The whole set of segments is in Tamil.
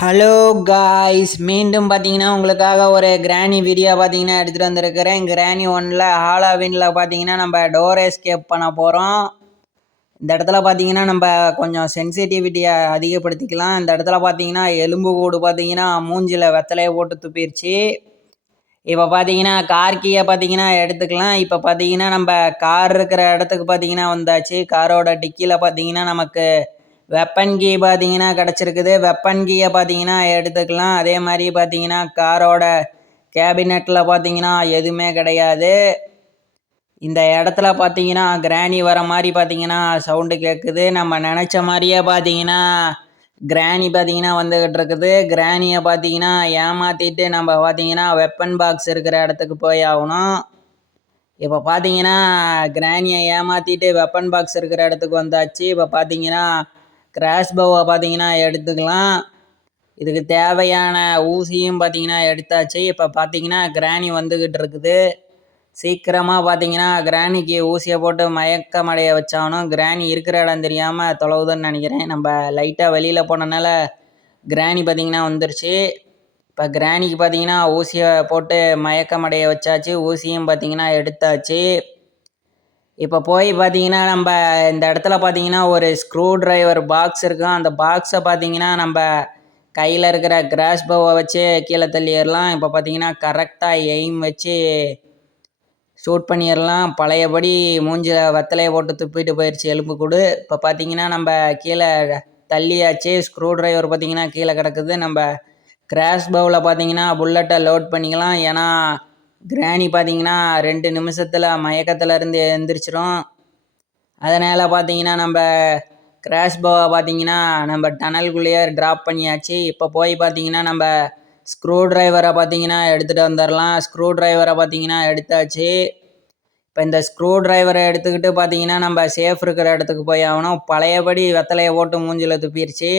ஹலோ காய்ஸ், மீண்டும் பார்த்தீங்கன்னா உங்களுக்காக ஒரு கிராணி வீடியோ பார்த்தீங்கன்னா எடுத்துகிட்டு வந்திருக்கிறேன். கிராணி ஒன்னில் ஹாலோவினில் பார்த்தீங்கன்னா நம்ம டோர் எஸ்கேப் பண்ண போகிறோம். இந்த இடத்துல பார்த்தீங்கன்னா நம்ம கொஞ்சம் சென்சிட்டிவிட்டியை அதிகப்படுத்திக்கலாம். இந்த இடத்துல பார்த்தீங்கன்னா எலும்பு கூடு பார்த்தீங்கன்னா மூஞ்சில் வெத்தலையை போட்டு துப்பிடுச்சு. இப்போ பார்த்தீங்கன்னா கார் கீயை பார்த்தீங்கன்னா எடுத்துக்கலாம். இப்போ பார்த்தீங்கன்னா நம்ம கார் இருக்கிற இடத்துக்கு பார்த்தீங்கன்னா வந்தாச்சு. காரோட டிக்கியில் பார்த்தீங்கன்னா நமக்கு வெப்பன் கீ பார்த்தீங்கன்னா கிடச்சிருக்குது. வெப்பன் கீயை பார்த்தீங்கன்னா எடுத்துக்கலாம். அதே மாதிரி பார்த்தீங்கன்னா காரோட கேபினெட்டில் பார்த்தீங்கன்னா எதுவுமே கிடையாது. இந்த இடத்துல பார்த்தீங்கன்னா கிராணி வர மாதிரி பார்த்தீங்கன்னா சவுண்டு கேட்குது. நம்ம நினச்ச மாதிரியே பார்த்தீங்கன்னா கிராணி பார்த்தீங்கன்னா வந்துக்கிட்டு இருக்குது. கிராணியை பார்த்தீங்கன்னா ஏமாற்றிட்டு நம்ம பார்த்தீங்கன்னா வெப்பன் பாக்ஸ் இருக்கிற இடத்துக்கு போய் ஆகணும். இப்போ பார்த்தீங்கன்னா கிராணியை ஏமாற்றிட்டு வெப்பன் பாக்ஸ் இருக்கிற இடத்துக்கு வந்தாச்சு. இப்போ பார்த்தீங்கன்னா கிராஷ் பவை பார்த்தீங்கன்னா எடுத்துக்கலாம். இதுக்கு தேவையான ஊசியும் பார்த்தீங்கன்னா எடுத்தாச்சு. இப்போ பார்த்தீங்கன்னா கிராணி வந்துக்கிட்டு இருக்குது. சீக்கிரமாக பார்த்தீங்கன்னா கிராணிக்கு ஊசியை போட்டு மயக்கமடைய வச்சாகணும். கிராணி இருக்கிற இடம் தெரியாமல் தொலைவுதுன்னு நினைக்கிறேன். நம்ம லைட்டாக வெளியில் போனனால கிராணி பார்த்தீங்கன்னா வந்துருச்சு. இப்போ கிராணிக்கு பார்த்தீங்கன்னா ஊசியை போட்டு மயக்கமடைய வச்சாச்சு. ஊசியும் பார்த்தீங்கன்னா எடுத்தாச்சு. இப்போ போய் பார்த்தீங்கன்னா நம்ம இந்த இடத்துல பார்த்தீங்கன்னா ஒரு ஸ்க்ரூ டிரைவர் பாக்ஸ் இருக்கும். அந்த பாக்ஸை பார்த்தீங்கன்னா நம்ம கையில் இருக்கிற கிராஷ் பவை வச்சு கீழே தள்ளிடலாம். இப்போ பார்த்தீங்கன்னா கரெக்டாக எய்ம் வச்சு ஷூட் பண்ணிடலாம். பழையபடி மூஞ்சில் வெத்தலையை போட்டு துப்பிட்டு போயிடுச்சு எலும்பு கூடு. இப்போ பார்த்தீங்கன்னா நம்ம கீழே தள்ளியாச்சு. ஸ்க்ரூ டிரைவர் பார்த்தீங்கன்னா கீழே கிடக்குது. நம்ம கிராஷ் பவில் பார்த்தீங்கன்னா புல்லட்டை லோட் பண்ணிக்கலாம். ஏன்னா கிராணி பார்த்தீங்கன்னா 2 நிமிஷத்தில் மயக்கத்தில் இருந்து எழுந்திரிச்சிரும். அதனால் பார்த்தீங்கன்னா நம்ம கிராஷ் பவை பார்த்தீங்கன்னா நம்ம டனல்குள்ளேயே ட்ராப் பண்ணியாச்சு. இப்போ போய் பார்த்தீங்கன்னா நம்ம ஸ்க்ரூ டிரைவரை பார்த்தீங்கன்னா எடுத்துகிட்டு வந்துடலாம். ஸ்க்ரூ டிரைவரை பார்த்தீங்கன்னா எடுத்தாச்சு. இப்போ இந்த ஸ்க்ரூ டிரைவரை எடுத்துக்கிட்டு பார்த்தீங்கன்னா நம்ம சேஃப் இருக்கிற இடத்துக்கு போய் ஆகணும். பழையபடி வெத்தலையை போட்டு மூஞ்சில் துப்பிடுச்சு.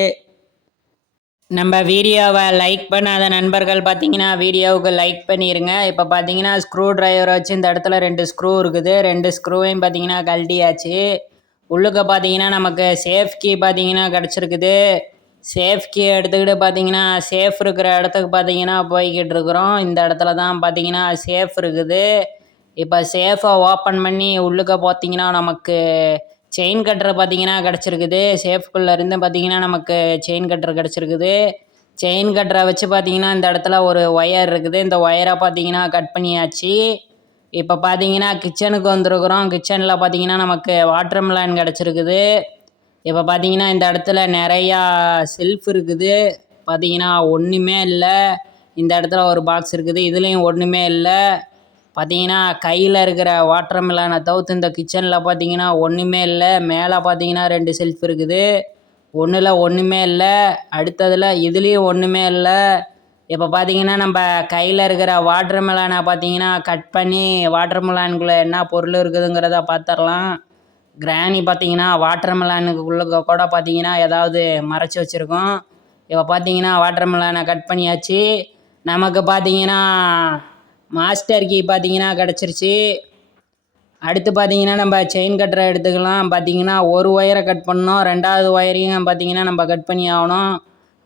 நம்ம வீடியோவை லைக் பண்ணாத நண்பர்கள் பார்த்தீங்கன்னா வீடியோவுக்கு லைக் பண்ணிடுங்க. இப்போ பார்த்தீங்கன்னா ஸ்க்ரூ டிரைவரை வச்சு இந்த இடத்துல 2 ஸ்க்ரூ இருக்குது. 2 ஸ்க்ரூவையும் பார்த்தீங்கன்னா கழட்டியாச்சு. உள்ளுக்க பார்த்தீங்கன்னா நமக்கு சேஃப் கீ பார்த்தீங்கன்னா கிடச்சிருக்குது. சேஃப் கீ எடுத்துக்கிட்டு பார்த்தீங்கன்னா சேஃப் இருக்கிற இடத்துக்கு பார்த்தீங்கன்னா போய்கிட்டு இருக்கிறோம். இந்த இடத்துல தான் பார்த்தீங்கன்னா சேஃப் இருக்குது. இப்போ சேஃபை ஓப்பன் பண்ணி உள்ளுக்க பார்த்தீங்கன்னா நமக்கு செயின் கட்டரை பார்த்தீங்கன்னா கிடச்சிருக்குது. சேஃப்குள்ளே இருந்து பார்த்தீங்கன்னா நமக்கு செயின் கட்டர் கிடச்சிருக்குது. செயின் கட்டரை வச்சு பார்த்தீங்கன்னா இந்த இடத்துல ஒரு ஒயர் இருக்குது. இந்த ஒயரை பார்த்தீங்கன்னா கட் பண்ணியாச்சு. இப்போ பார்த்தீங்கன்னா கிச்சனுக்கு வந்திருக்கிறோம். கிச்சனில் பார்த்தீங்கன்னா நமக்கு வாட்டர் மெலன் கிடச்சிருக்குது. இப்போ பார்த்தீங்கன்னா இந்த இடத்துல நிறையா செல்ஃப் இருக்குது. பார்த்தீங்கன்னா ஒன்றுமே இல்லை. இந்த இடத்துல ஒரு பாக்ஸ் இருக்குது. இதுலேயும் ஒன்றுமே இல்லை. பார்த்தீங்கன்னா கையில் இருக்கிற வாட்டர் மெலனை தவிர்த்து இந்த கிச்சனில் பார்த்தீங்கன்னா ஒன்றுமே இல்லை. மேலே பார்த்தீங்கன்னா 2 செல்ஃப் இருக்குது. ஒன்றில் ஒன்றுமே இல்லை. அடுத்ததில் இதுலேயும் ஒன்றுமே இல்லை. இப்போ பார்த்தீங்கன்னா நம்ம கையில் இருக்கிற வாட்டர் மெலனை பார்த்தீங்கன்னா கட் பண்ணி வாட்டர் மெலானுக்குள்ளே என்ன பொருள் இருக்குதுங்கிறத பார்த்துடலாம். கிராணி பார்த்தீங்கன்னா வாட்டர் மெலானுக்குள்ளே கூட பார்த்தீங்கன்னா ஏதாவது மறைச்சி வச்சுருக்கோம். இப்போ பார்த்தீங்கன்னா வாட்டர் மெலானை கட் பண்ணியாச்சு. நமக்கு பார்த்தீங்கன்னா மாஸ்டர் கீ பார்த்தீங்கன்னா கிடச்சிருச்சு. அடுத்து பார்த்தீங்கன்னா நம்ம செயின் கட்டரை எடுத்துக்கலாம். பார்த்தீங்கன்னா ஒரு ஒயரை கட் பண்ணோம். 2வது ஒயரையும் பார்த்தீங்கன்னா நம்ம கட் பண்ணி ஆகணும்.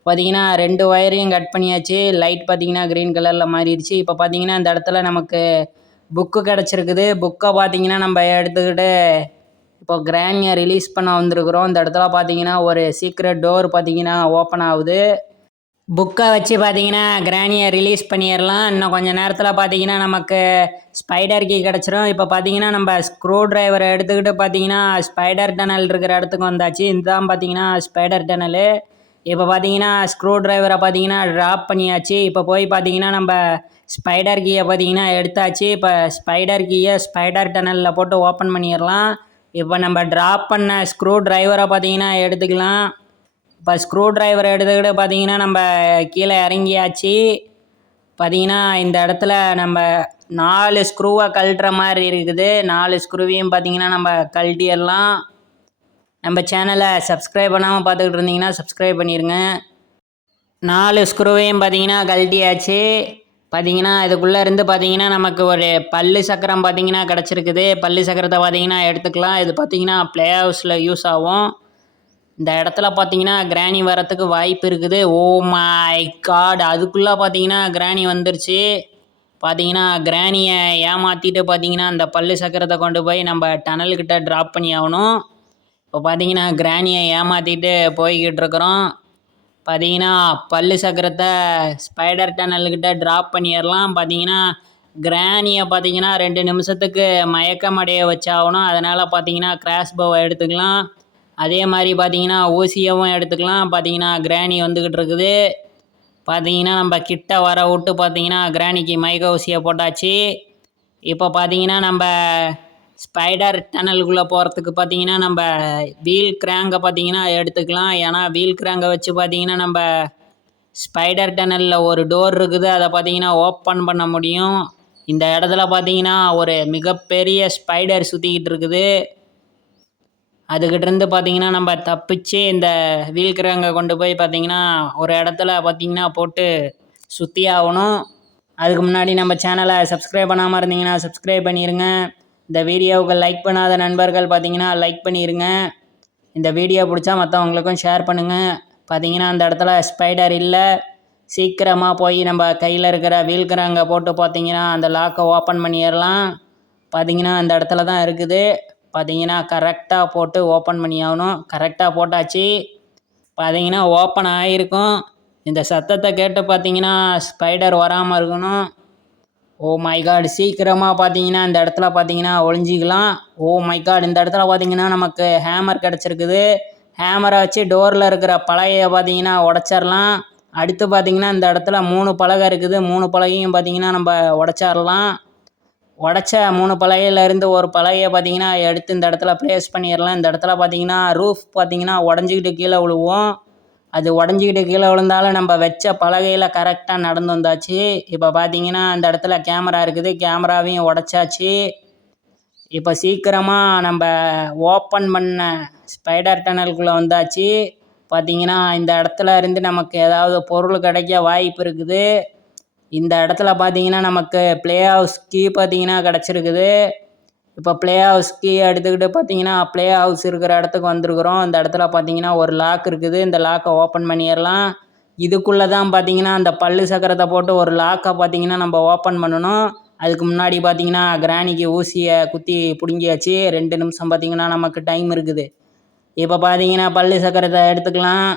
பார்த்தீங்கன்னா 2 ஒயரையும் கட் பண்ணியாச்சு. லைட் பார்த்தீங்கன்னா க்ரீன் கலரில் மாறிடுச்சு. இப்போ பார்த்தீங்கன்னா இந்த இடத்துல நமக்கு புக்கு கிடச்சிருக்குது. புக்கை பார்த்தீங்கன்னா நம்ம எடுத்துக்கிட்டு இப்போ கிராணியை ரிலீஸ் பண்ண வந்திருக்கிறோம். இந்த இடத்துல பார்த்தீங்கன்னா ஒரு சீக்ரெட் டோர் பார்த்தீங்கன்னா ஓப்பன் ஆகுது. புக்கை வச்சு பார்த்தீங்கன்னா கிராணியை ரிலீஸ் பண்ணிடலாம். இன்னும் கொஞ்சம் நேரத்தில் பார்த்தீங்கன்னா நமக்கு ஸ்பைடர் கீ கிடச்சிரும். இப்போ பார்த்தீங்கன்னா நம்ம ஸ்க்ரூ டிரைவரை எடுத்துக்கிட்டு பார்த்தீங்கன்னா ஸ்பைடர் டனல் இருக்கிற இடத்துக்கு வந்தாச்சு. இதுதான் பார்த்தீங்கன்னா ஸ்பைடர் டனலு. இப்போ பார்த்தீங்கன்னா ஸ்க்ரூ டிரைவரை பார்த்தீங்கன்னா ட்ராப் பண்ணியாச்சு. இப்போ போய் பார்த்தீங்கன்னா நம்ம ஸ்பைடர் கீயை பார்த்தீங்கன்னா எடுத்தாச்சு. இப்போ ஸ்பைடர் கீயை ஸ்பைடர் டனலில் போட்டு ஓப்பன் பண்ணிடலாம். இப்போ நம்ம ட்ராப் பண்ண ஸ்க்ரூ டிரைவரை பார்த்தீங்கன்னா எடுத்துக்கலாம். இப்போ ஸ்க்ரூ டிரைவரை எடுத்துக்கிட்டு பார்த்தீங்கன்னா நம்ம கீழே இறங்கியாச்சு. பார்த்தீங்கன்னா இந்த இடத்துல நம்ம 4 ஸ்க்ரூவை கழட்டுற மாதிரி இருக்குது. 4 ஸ்க்ரூவையும் பார்த்தீங்கன்னா நம்ம கழட்டிடலாம். நம்ம சேனலை சப்ஸ்கிரைப் பண்ணாமல் பார்த்துக்கிட்டு இருந்தீங்கன்னா சப்ஸ்கிரைப் பண்ணிடுங்க. 4 ஸ்க்ரூவையும் பார்த்தீங்கன்னா கழட்டியாச்சு. பார்த்தீங்கன்னா இதுக்குள்ளே இருந்து பார்த்தீங்கன்னா நமக்கு ஒரு பல்லு சக்கரம் பார்த்தீங்கன்னா கிடச்சிருக்குது. பல்லு சக்கரத்தை பார்த்தீங்கன்னா எடுத்துக்கலாம். இது பார்த்தீங்கன்னா ப்ளே ஹவுஸில் யூஸ் ஆகும். இந்த இடத்துல பார்த்தீங்கன்னா கிராணி வரத்துக்கு வாய்ப்பு இருக்குது. Oh my God! அதுக்குள்ளே பார்த்தீங்கன்னா கிராணி வந்துருச்சு. பார்த்தீங்கன்னா கிராணியை ஏமாற்றிட்டு பார்த்தீங்கன்னா அந்த பல்லு சக்கரத்தை கொண்டு போய் நம்ம டனல்கிட்ட ட்ராப் பண்ணி ஆகணும். இப்போ பார்த்தீங்கன்னா கிராணியை ஏமாற்றிட்டு போய்கிட்டு இருக்கிறோம். பார்த்தீங்கன்னா பல்லு சக்கரத்தை ஸ்பைடர் டனல்கிட்ட ட்ராப் பண்ணிடலாம். பார்த்தீங்கன்னா கிராணியை பார்த்தீங்கன்னா 2 நிமிஷத்துக்கு மயக்கமடைய வச்சாகணும். அதனால் பார்த்தீங்கன்னா கிராஸ் போவை எடுத்துக்கலாம். அதே மாதிரி பார்த்தீங்கன்னா ஊசியவும் எடுத்துக்கலாம். பார்த்தீங்கன்னா கிராணி வந்துக்கிட்டு இருக்குது. பார்த்தீங்கன்னா நம்ம கிட்ட வர விட்டு பார்த்தீங்கன்னா கிராணிக்கு மயக்க ஊசியை போட்டாச்சு. இப்போ பார்த்தீங்கன்னா நம்ம ஸ்பைடர் டனலுக்குள்ளே போகிறதுக்கு பார்த்தீங்கன்னா நம்ம வீல் கிராங்கை பார்த்தீங்கன்னா எடுத்துக்கலாம். ஏன்னா வீல் கிராங்கை வச்சு பார்த்தீங்கன்னா நம்ம ஸ்பைடர் டனலில் ஒரு டோர் இருக்குது, அதை பார்த்தீங்கன்னா ஓப்பன் பண்ண முடியும். இந்த இடத்துல பார்த்தீங்கன்னா ஒரு மிகப்பெரிய ஸ்பைடர் சுற்றிக்கிட்டு இருக்குது. அதுக்கிட்டேருந்து பார்த்தீங்கன்னா நம்ம தப்பிச்சு இந்த வீல் கிராங்கை கொண்டு போய் பார்த்தீங்கன்னா ஒரு இடத்துல பார்த்தீங்கன்னா போட்டு சுற்றி ஆகணும். அதுக்கு முன்னாடி நம்ம சேனலை சப்ஸ்கிரைப் பண்ணாமல் இருந்தீங்கன்னா சப்ஸ்கிரைப் பண்ணிடுங்க. இந்த வீடியோவுக்கு லைக் பண்ணாத நண்பர்கள் பார்த்தீங்கன்னா லைக் பண்ணிடுங்க. இந்த வீடியோ பிடிச்சா மற்றவங்களுக்கும் ஷேர் பண்ணுங்கள். பார்த்தீங்கன்னா அந்த இடத்துல ஸ்பைடர் இல்லை. சீக்கிரமாக போய் நம்ம கையில் இருக்கிற வீல் கிராங்கை போட்டு பார்த்தீங்கன்னா அந்த லாக்கை ஓப்பன் பண்ணிடலாம். பார்த்தீங்கன்னா அந்த இடத்துல தான் இருக்குது. பார்த்தீங்கன்னா கரெக்டாக போட்டு ஓப்பன் பண்ணி ஆகணும். கரெக்டாக போட்டாச்சு. பார்த்தீங்கன்னா ஓப்பன் ஆகிருக்கும். இந்த சத்தத்தை கேட்டு பார்த்தீங்கன்னா ஸ்பைடர் வராமல் இருக்கணும். Oh my God! சீக்கிரமாக பார்த்தீங்கன்னா இந்த இடத்துல பார்த்தீங்கன்னா ஒளிஞ்சிக்கலாம். ஓ மை காட்! இந்த இடத்துல பார்த்தீங்கன்னா நமக்கு ஹேமர் கிடச்சிருக்குது. ஹேமரை வச்சு டோரில் இருக்கிற பலகையை பார்த்தீங்கன்னா உடச்சிடலாம். அடுத்து பார்த்தீங்கன்னா இந்த இடத்துல 3 பலகை இருக்குது. 3 பலகையும் பார்த்தீங்கன்னா நம்ம உடச்சிடலாம். உடச்ச 3 பலகையிலேருந்து ஒரு பலகையை பார்த்தீங்கன்னா எடுத்து இந்த இடத்துல ப்ளேஸ் பண்ணிடலாம். இந்த இடத்துல பார்த்தீங்கன்னா ரூஃப் பார்த்தீங்கன்னா உடஞ்சிக்கிட்டு கீழே விழுவோம். அது உடஞ்சிக்கிட்டு கீழே விழுந்தாலும் நம்ம வச்ச பலகையில் கரெக்டாக நடந்து வந்தாச்சு. இப்போ பார்த்தீங்கன்னா அந்த இடத்துல கேமரா இருக்குது. கேமராவையும் உடச்சாச்சு. இப்போ சீக்கிரமாக நம்ம ஓப்பன் பண்ண ஸ்பைடர் டனலுக்குள்ளே வந்தாச்சு. பார்த்தீங்கன்னா இந்த இடத்துல இருந்து நமக்கு ஏதாவது பொருள் கிடைக்க வாய்ப்பு இருக்குது. இந்த இடத்துல பார்த்தீங்கன்னா நமக்கு ப்ளே ஹவுஸ் கீ பார்த்தீங்கன்னா கிடச்சிருக்குது. இப்போ ப்ளே ஹவுஸ் கீ எடுத்துக்கிட்டு பார்த்தீங்கன்னா ப்ளே ஹவுஸ் இருக்கிற இடத்துக்கு வந்திருக்குறோம். இந்த இடத்துல பார்த்தீங்கன்னா ஒரு லாக் இருக்குது. இந்த லாக்கை ஓப்பன் பண்ணிடலாம். இதுக்குள்ளே தான் பார்த்தீங்கன்னா அந்த பல்லு சக்கரத்தை போட்டு ஒரு லாக்கை பார்த்தீங்கன்னா நம்ம ஓப்பன் பண்ணணும். அதுக்கு முன்னாடி பார்த்தீங்கன்னா கிராணிக்கு ஊசியை குத்தி பிடுங்கியாச்சு. 2 நிமிஷம் பார்த்தீங்கன்னா நமக்கு டைம் இருக்குது. இப்போ பார்த்தீங்கன்னா பல்லு சக்கரத்தை எடுத்துக்கலாம்.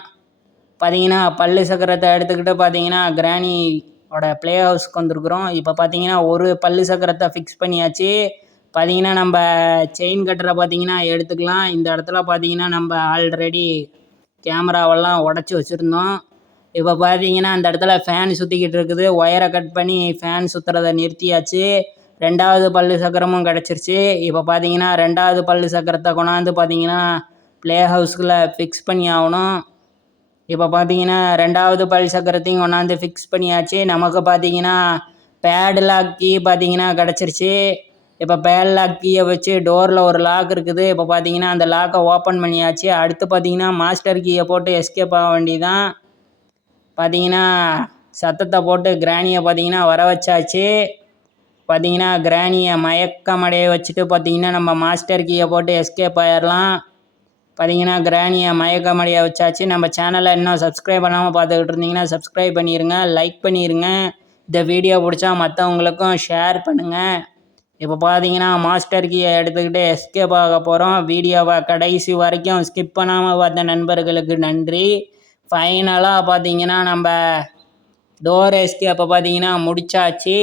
பார்த்தீங்கன்னா பல்லு சக்கரத்தை எடுத்துக்கிட்டு பார்த்தீங்கன்னா கிராணியோட ப்ளே ஹவுஸ்க்கு வந்திருக்குறோம். இப்போ பார்த்தீங்கன்னா ஒரு பல்லு சக்கரத்தை ஃபிக்ஸ் பண்ணியாச்சு. பார்த்தீங்கன்னா நம்ம செயின் கட்டரை பார்த்தீங்கன்னா எடுத்துக்கலாம். இந்த இடத்துல பார்த்தீங்கன்னா நம்ம ஆல்ரெடி கேமராவெல்லாம் உடச்சி வச்சுருந்தோம். இப்போ பார்த்தீங்கன்னா அந்த இடத்துல ஃபேன் சுற்றிக்கிட்டு இருக்குது. ஒயரை கட் பண்ணி ஃபேன் சுற்றுறதை நிறுத்தியாச்சு. 2வது பல்லு சக்கரமும் கிடச்சிருச்சு. இப்போ பார்த்தீங்கன்னா 2வது பல்லு சக்கரத்தை கொண்டாந்து பார்த்தீங்கன்னா ப்ளே ஹவுஸ்குள்ளே ஃபிக்ஸ் பண்ணி ஆகணும். இப்போ பார்த்தீங்கன்னா 2வது பல் சக்கரத்தையும் கொண்டாந்து ஃபிக்ஸ் பண்ணியாச்சு. நமக்கு பார்த்தீங்கன்னா பேட்லாக் கீ பார்த்தீங்கன்னா கிடச்சிருச்சு. இப்போ பேட்லாக் கீயை வச்சு டோரில் ஒரு லாக் இருக்குது. இப்போ பார்த்தீங்கன்னா அந்த லாக்கை ஓப்பன் பண்ணியாச்சு. அடுத்து பார்த்தீங்கன்னா மாஸ்டர் கீயை போட்டு எஸ்கேப் ஆக வேண்டியதான். பார்த்தீங்கன்னா சத்தத்தை போட்டு கிராணியை பார்த்தீங்கன்னா வர வச்சாச்சு. பார்த்தீங்கன்னா கிராணியை மயக்கமடைய வச்சுட்டு பார்த்தீங்கன்னா நம்ம மாஸ்டர் கீயை போட்டு எஸ்கேப் ஆயிடலாம். பார்த்தீங்கன்னா கிராணியை மயக்கமடைய வச்சாச்சு. நம்ம சேனலை இன்னும் சப்ஸ்கிரைப் பண்ணாமல் பார்த்துக்கிட்டு இருந்தீங்கன்னா சப்ஸ்கிரைப் பண்ணிடுங்க, லைக் பண்ணிடுங்க. இந்த வீடியோ பிடிச்சா மற்றவங்களுக்கும் ஷேர் பண்ணுங்கள். இப்போ பார்த்தீங்கன்னா மாஸ்டர் கீயை எடுத்துக்கிட்டு எஸ்கேப் ஆக போகிறோம். வீடியோவை கடைசி வரைக்கும் ஸ்கிப் பண்ணாமல் பார்த்த நண்பர்களுக்கு நன்றி. ஃபைனலாக பார்த்தீங்கன்னா நம்ம டோர் எஸ்கேப்பை பார்த்தீங்கன்னா முடிச்சாச்சு.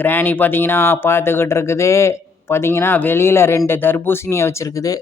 கிராணி பார்த்தீங்கன்னா பார்த்துக்கிட்டு இருக்குது. பார்த்தீங்கன்னா வெளியில் 2 தர்பூசணியை வச்சுருக்குது.